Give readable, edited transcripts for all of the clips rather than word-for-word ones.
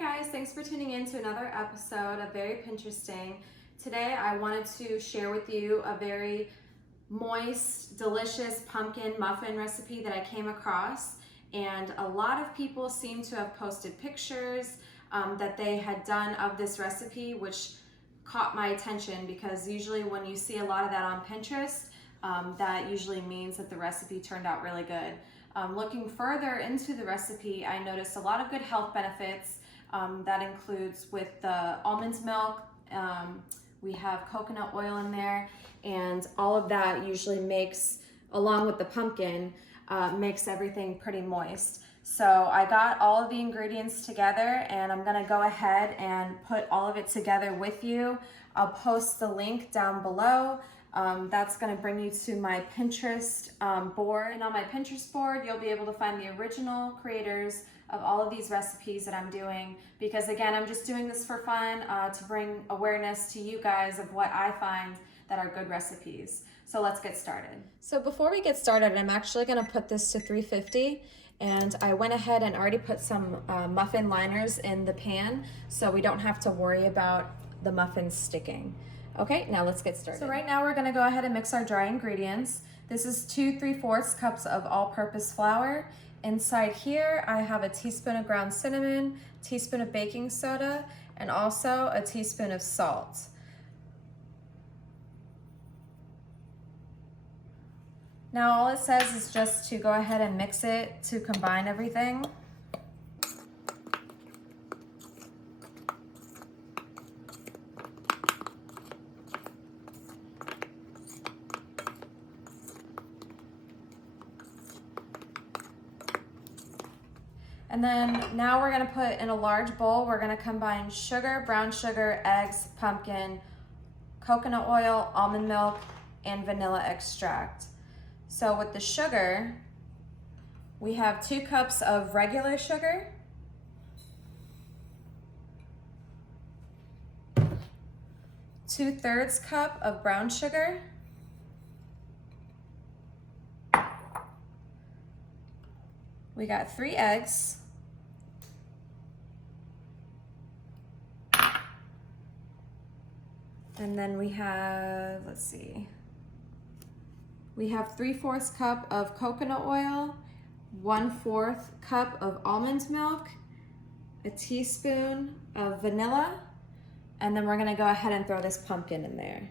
guys, thanks for tuning in to another episode of Very Pinteresting. Today I wanted to share with you a very moist, delicious pumpkin muffin recipe that I came across, and a lot of people seem to have posted pictures that they had done of this recipe, which caught my attention because usually when you see a lot of that on Pinterest, that usually means that the recipe turned out really good. Looking further into the recipe, I noticed a lot of good health benefits. That includes with the almond milk, we have coconut oil in there, and all of that usually makes, along with the pumpkin, makes everything pretty moist. So I got all of the ingredients together, and I'm gonna go ahead and put all of it together with you. I'll post the link down below. That's going to bring you to my Pinterest board, and on my Pinterest board you'll be able to find the original creators of all of these recipes that I'm doing, because again, I'm just doing this for fun, to bring awareness to you guys of what I find that are good recipes. So let's get started. So before we get started, I'm actually going to put this to 350, and I went ahead and already put some muffin liners in the pan so we don't have to worry about the muffins sticking. Okay, now let's get started. So right now we're gonna go ahead and mix our dry ingredients. This is 2 3/4 cups of all-purpose flour. Inside here, I have a teaspoon of ground cinnamon, teaspoon of baking soda, and also a teaspoon of salt. Now all it says is just to go ahead and mix it to combine everything. And then now we're gonna put in a large bowl, we're gonna combine sugar, brown sugar, eggs, pumpkin, coconut oil, almond milk, and vanilla extract. So with the sugar, we have 2 cups of regular sugar, 2/3 cup of brown sugar, we got 3 eggs, and then we have, let's see, we have 3/4 cup of coconut oil, 1/4 cup of almond milk, a teaspoon of vanilla, and then we're gonna go ahead and throw this pumpkin in there.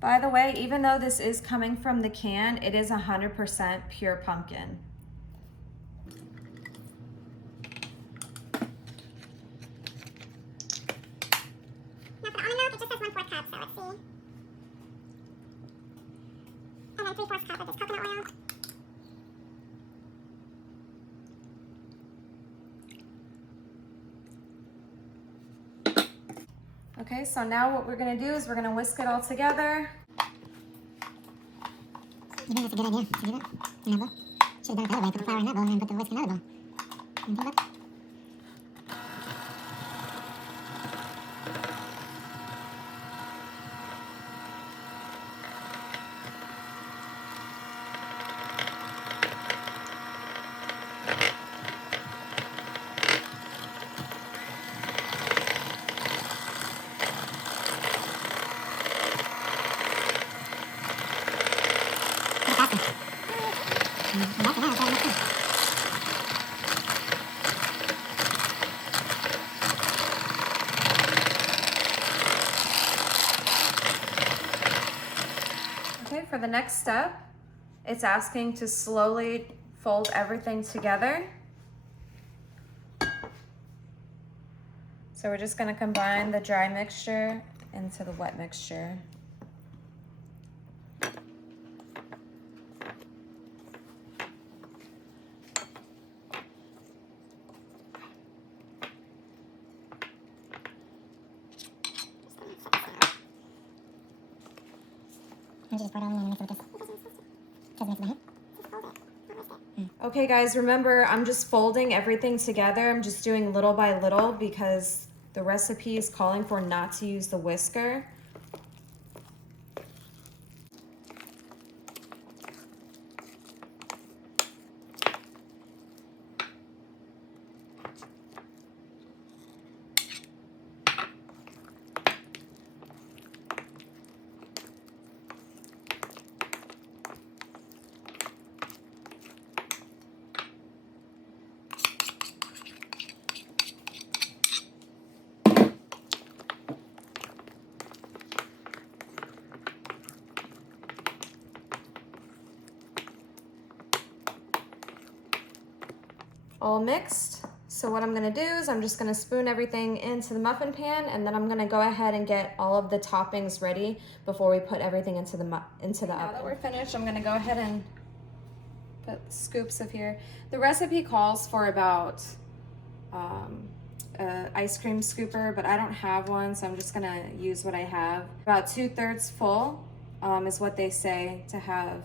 By the way, even though this is coming from the can, it is 100% pure pumpkin. Now for the almond milk, it just says 1/4 cup, so let's see. And then 3/4 cup of this coconut oil. Okay, so now what we're gonna do is we're gonna whisk it all together. You think that's a good idea to do that in a bowl? Should have done it the other way, put the flour in that bowl and then put the whisk in another bowl. You think about it? Okay, for the next step, it's asking to slowly fold everything together. So we're just gonna combine the dry mixture into the wet mixture. And just pour it all in and mix it with this. Just mix it, right? Just fold it. Okay guys, remember I'm just folding everything together. I'm just doing little by little because the recipe is calling for not to use the whisker. All mixed. So what I'm gonna do is I'm just gonna spoon everything into the muffin pan, and then I'm gonna go ahead and get all of the toppings ready before we put everything into the oven. Now that we're finished, I'm gonna go ahead and put scoops of here. The recipe calls for about ice cream scooper, but I don't have one, so I'm just gonna use what I have. About 2/3 full is what they say to have.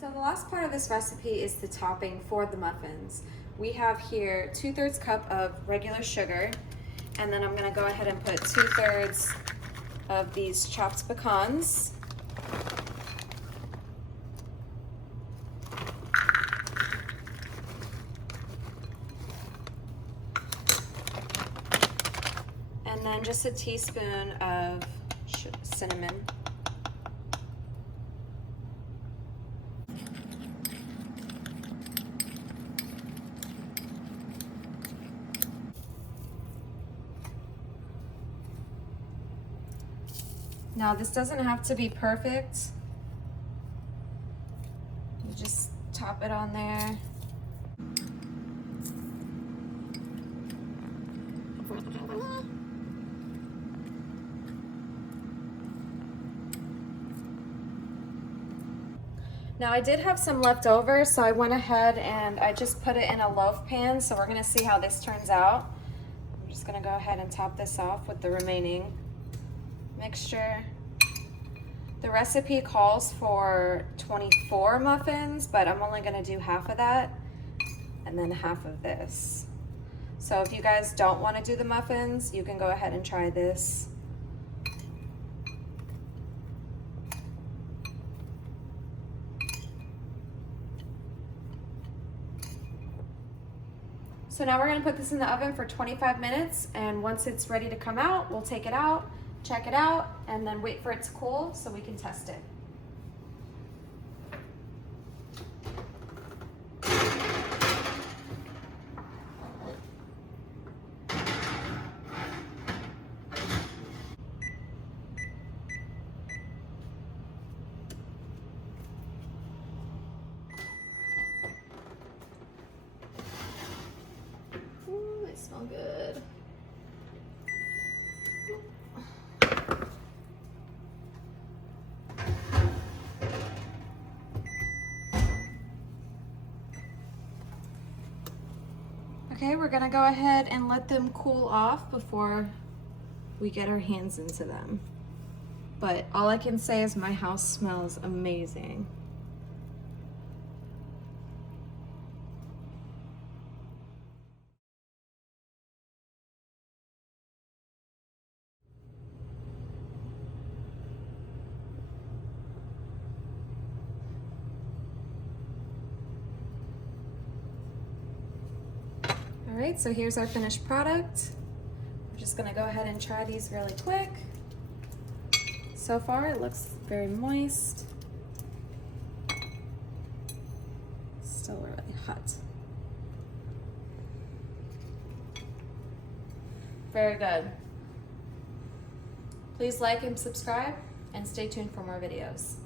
So the last part of this recipe is the topping for the muffins. We have here 2/3 cup of regular sugar, and then I'm gonna go ahead and put 2/3 of these chopped pecans. And then just a teaspoon of cinnamon. Now this doesn't have to be perfect. You just top it on there. Now I did have some left over, so I went ahead and I just put it in a loaf pan, so we're gonna see how this turns out. I'm just gonna go ahead and top this off with the remaining mixture. The recipe calls for 24 muffins, but I'm only gonna do half of that and then half of this. So if you guys don't wanna do the muffins, you can go ahead and try this. So now we're gonna put this in the oven for 25 minutes, and once it's ready to come out, we'll take it out, check it out, and then wait for it to cool so we can test it. Ooh, they smell good. Okay, we're gonna go ahead and let them cool off before we get our hands into them. But all I can say is my house smells amazing. All right, so here's our finished product. We're just gonna go ahead and try these really quick. So far, it looks very moist. Still really hot. Very good. Please like and subscribe, and stay tuned for more videos.